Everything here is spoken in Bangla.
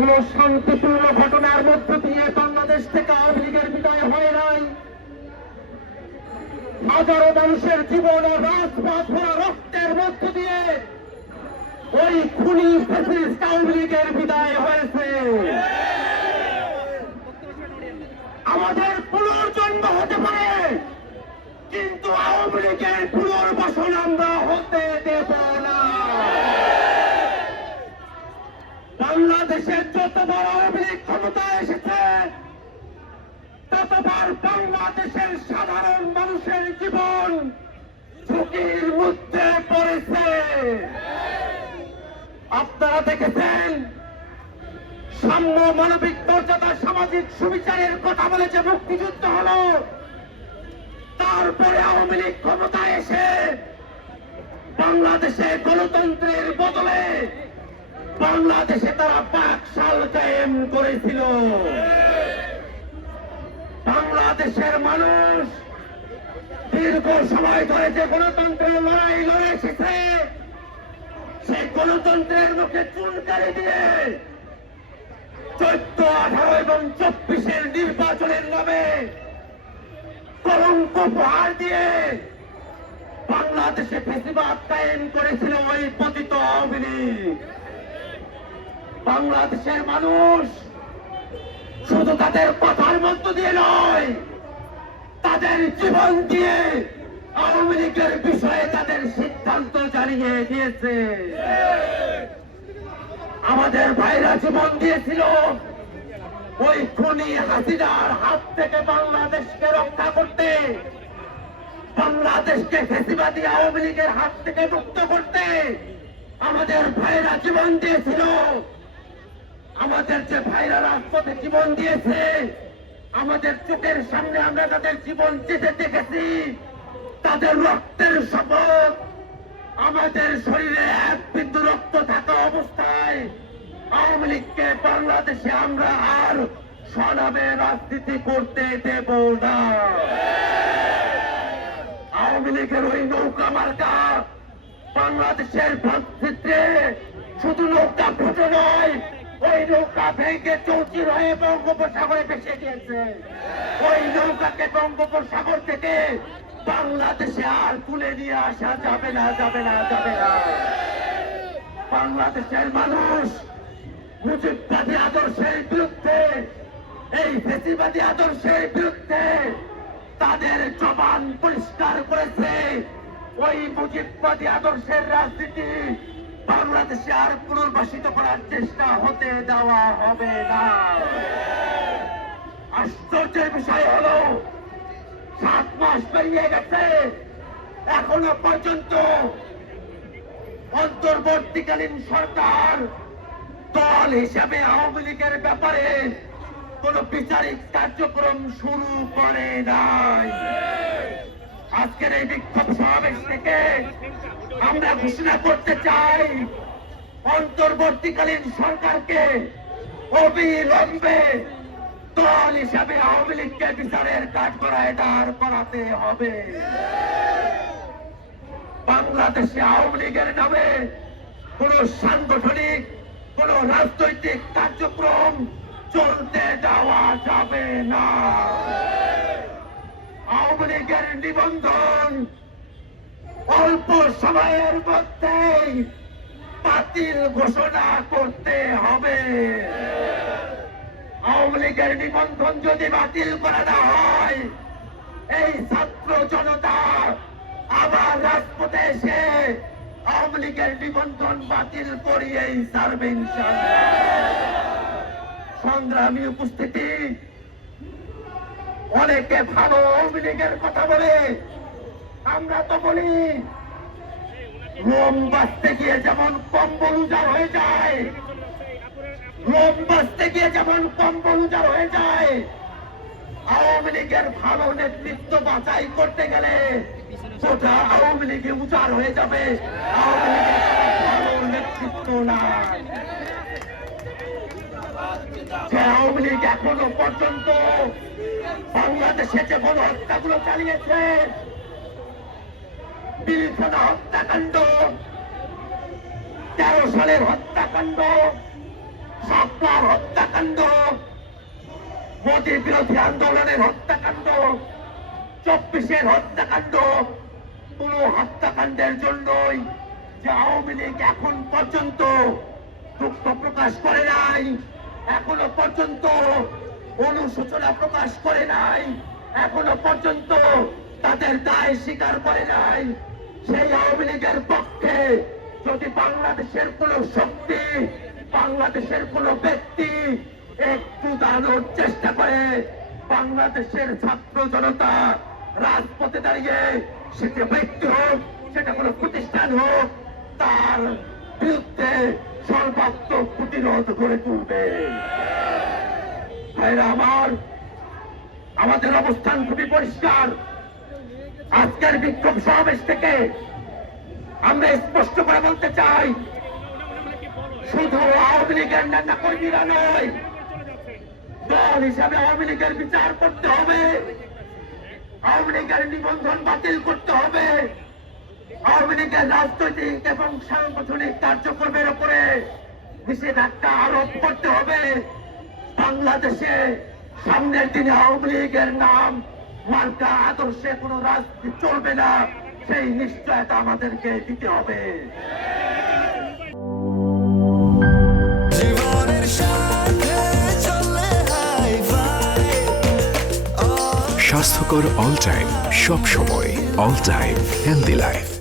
কোন শান্তিপূর্ণ ঘটনার মধ্য দিয়ে বাংলাদেশ থেকে আওয়ামী লীগের বিদায় হয় নাই। হাজারো মানুষের জীবন ও রাজপথ ভরা রক্তের মধ্য দিয়ে ওই খুনি ফ্যাসিস্ট আওয়ামী লীগের বিদায় হয়েছে। আমাদের পুনর্জন্ম হতে পারে, কিন্তু আওয়ামী লীগের পুনর্বাসন আমরা হতে দেব না। বাংলাদেশের যতবার আওয়ামী লীগ ক্ষমতায় এসেছে, ততবার বাংলাদেশের সাধারণ মানুষের জীবন ঝুঁকির মধ্যে পড়েছে। আপনারা দেখেছেন, সাম্য, মানবিক মর্যাদা, সামাজিক সুবিচারের কথা বলে যে মুক্তিযুদ্ধ হলো, তারপরে আওয়ামী লীগ ক্ষমতায় এসে বাংলাদেশে গণতন্ত্রের বদলে বাংলাদেশে তারা বাকশাল কায়েম করেছিল। বাংলাদেশের মানুষ দীর্ঘ সময় ধরে যে গণতন্ত্রের লড়াই লড়ে এসেছে, সেই গণতন্ত্রের মুখে চুনকারি দিয়ে 14, 18 এবং 24-এর নির্বাচনের নামে কলঙ্ক উপহার দিয়ে বাংলাদেশে ফ্যাসিবাদ কায়েম করেছিল ওই পতিত আওয়ামী লীগ। বাংলাদেশের মানুষ শুধু তাদের কথার মধ্য দিয়ে নয়, তাদের জীবন দিয়ে আওয়ামী লীগের বিষয়ে তাদের সিদ্ধান্ত জানিয়ে দিয়েছে। আমাদের ভাইরা জীবন দিয়েছিল ওই খুনি হাসিনার হাত থেকে বাংলাদেশকে রক্ষা করতে, বাংলাদেশকে ফ্যাসিবাদী আওয়ামী লীগের হাত থেকে মুক্ত করতে। আমাদের ভাইরা জীবন দিয়েছিল। আমাদের যে ভাইরা রাজপথে জীবন দিয়েছে, আমাদের চোখের সামনে আমরা তাদের জীবন যেতে দেখেছি। তাদের রক্তের শপথ, আমাদের শরীরে এক বিন্দু রক্ত থাকা অবস্থায় আওয়ামী লীগকে বাংলাদেশে আমরা আর সনামে রাজনীতি করতে দেব না। আওয়ামী লীগের ওই নৌকা মার্কা বাংলাদেশের মানচিত্রে শুধু নৌকা ফুটো নয়, ওই নৌকা ভেঙে চৌচির হয়ে বঙ্গোপসাগরে ভেসে গিয়েছে। ওই নৌকাকে বঙ্গোপসাগর থেকে বাংলাদেশে আর তুলে নিয়ে আসা যাবে না, যাবে না, যাবে না। বাংলাদেশের মানুষ মুজিববাদী আদর্শের বিরুদ্ধে, এই ফ্যাসিবাদী আদর্শের বিরুদ্ধে তাদের জবান পরিষ্কার করেছে। ওই মুজিববাদী আদর্শের রাজনীতি বাংলাদেশে আর পুনর্বাসিত করার চেষ্টা হতে দেওয়া হবে না। আশ্চর্যের বিষয় হলো, 7 মাস পেরিয়ে গেছে, এখনো পর্যন্ত অন্তর্বর্তীকালীন সরকার দল হিসাবে আওয়ামী লীগের ব্যাপারে কোন বিচারিক কার্যক্রম শুরু করে নাই। আজকের এই বিক্ষোভ সমাবেশ থেকে আমরা ঘোষণা করতে চাই, অন্তর্বর্তীকালীন সরকারকে অবিলম্বে দল হিসাবে আওয়ামী লীগকে বিচারের কাঠগড়ায় দাঁড় করাতে হবে। বাংলাদেশে আওয়ামী লীগের নামে কোন সাংগঠনিক, কোন রাজনৈতিক কার্যক্রম চলতে দেওয়া যাবে না। আওয়ামী লীগের নিবন্ধন অল্প সময়ের মধ্যেই বাতিল ঘোষণা করতে হবে। আওয়ামী লীগের নিবন্ধন যদি বাতিল করা না হয়, এই ছাত্র জনতা আবার রাজপথে এসে আওয়ামী লীগের নিবন্ধন বাতিল করিয়েই ছাড়বে ইনশাআল্লাহ। সংগ্রামী উপস্থিতি, অনেকে ভালো আওয়ামী লীগের কথা বলে, আমরা তো বলি লোম বাঁচতে গিয়ে যেমন কম্বল উজাড় হয়ে যায়, লোম বাঁচতে গিয়ে যেমন কম্বল উজাড় হয়ে যায়, আওয়ামী লীগের ভালো নেতৃত্ব বাছাই করতে গেলে গোটা আওয়ামী লীগে উজাড় হয়ে যাবে। আওয়ামী লীগের ভালো নেতৃত্ব নাই। যে আওয়ামী লীগ এখনো পর্যন্ত বাংলাদেশে যে গণহত্যাগুলো চালিয়েছে, পিলখানা হত্যাকাণ্ড, 13 সালের হত্যাকাণ্ড, শাপলার হত্যাকাণ্ড, মোদী বিরোধী আন্দোলনের হত্যাকাণ্ড, 24-এর হত্যাকাণ্ড, কোন হত্যাকাণ্ডের জন্যই যে আওয়ামী লীগ এখন পর্যন্ত দুঃখ প্রকাশ করে নাই, এখনো পর্যন্ত অনুশোচনা প্রকাশ করে নাই, এখনো পর্যন্ত তাদের দায় স্বীকার করে নাই। সেই আওয়ামী লীগের পক্ষে যদি বাংলাদেশের কোন শক্তি, বাংলাদেশের কোন ব্যক্তি একটু দাঁড়ানোর চেষ্টা করে, বাংলাদেশের ছাত্র জনতা রাজপথে দাঁড়িয়ে, সেটা ব্যক্তি হোক, সেটা কোনো প্রতিষ্ঠান হোক, তার বিরুদ্ধে সর্বাত্মক প্রতিরোধ গড়ে তুলবে। ভাইরা আমার, আমাদের অবস্থান খুবই পরিষ্কার। আজকের বিক্ষোভ সমাবেশ থেকে আমরা স্পষ্ট করে বলতে চাই, শুধু আওয়ামী লীগের নেতা কর্মীরা নয়, দল হিসাবে আওয়ামী লীগের বিচার করতে হবে, আওয়ামী লীগের নিবন্ধন বাতিল করতে হবে, আওয়ামী লীগের রাজনৈতিক এবং সাংগঠনিক কার্যক্রমের উপরে নিষেধাজ্ঞা আরোপ করতে হবে। বাংলাদেশে সামনের দিনে আওয়ামী লীগের নাম মার্কা আদর্শে কোন রাজনীতি চলবে না, সেই নিশ্চয়তা আমাদেরকে দিতে হবে। স্বাস্থ্যকর অল টাইম, সব সময় অল টাইম হেলদি লাইফ।